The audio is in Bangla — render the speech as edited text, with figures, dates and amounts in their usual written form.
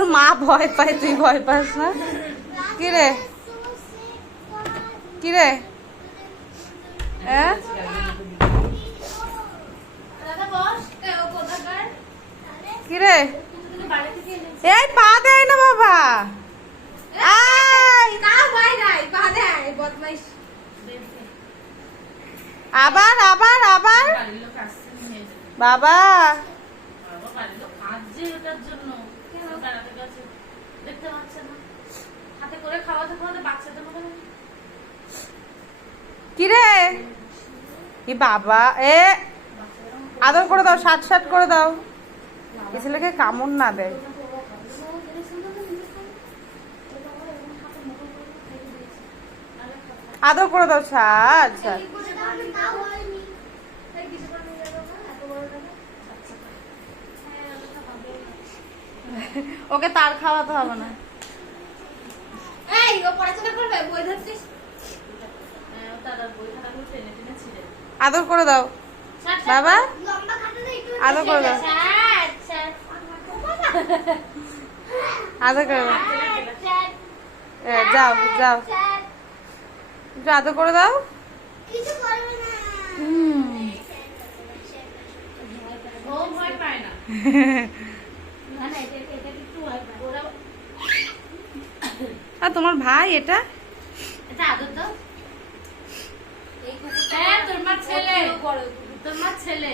তোর মা ভয় পায়, তুই ভয় পাস না? কিরে কিরে হ্যাঁ কিরে, এই পা দেয় না বাবা। আবার আবার আবার বাবা, কিরে কি বাবা, এ আদর করে দাও, সাট সাট করে দাও, এ ছেলেকে কামড় না দেয়। আদর করে দাও, ছাড় ছাড়। ওকে তার খাওয়াতে হবে না। আদর করে দাও বাবা, আদর করে দাও, আদর করে দাও, যাও যাও, একটু আদর করে দাও। আর তোমার ভাই এটা তোর মা ছেলে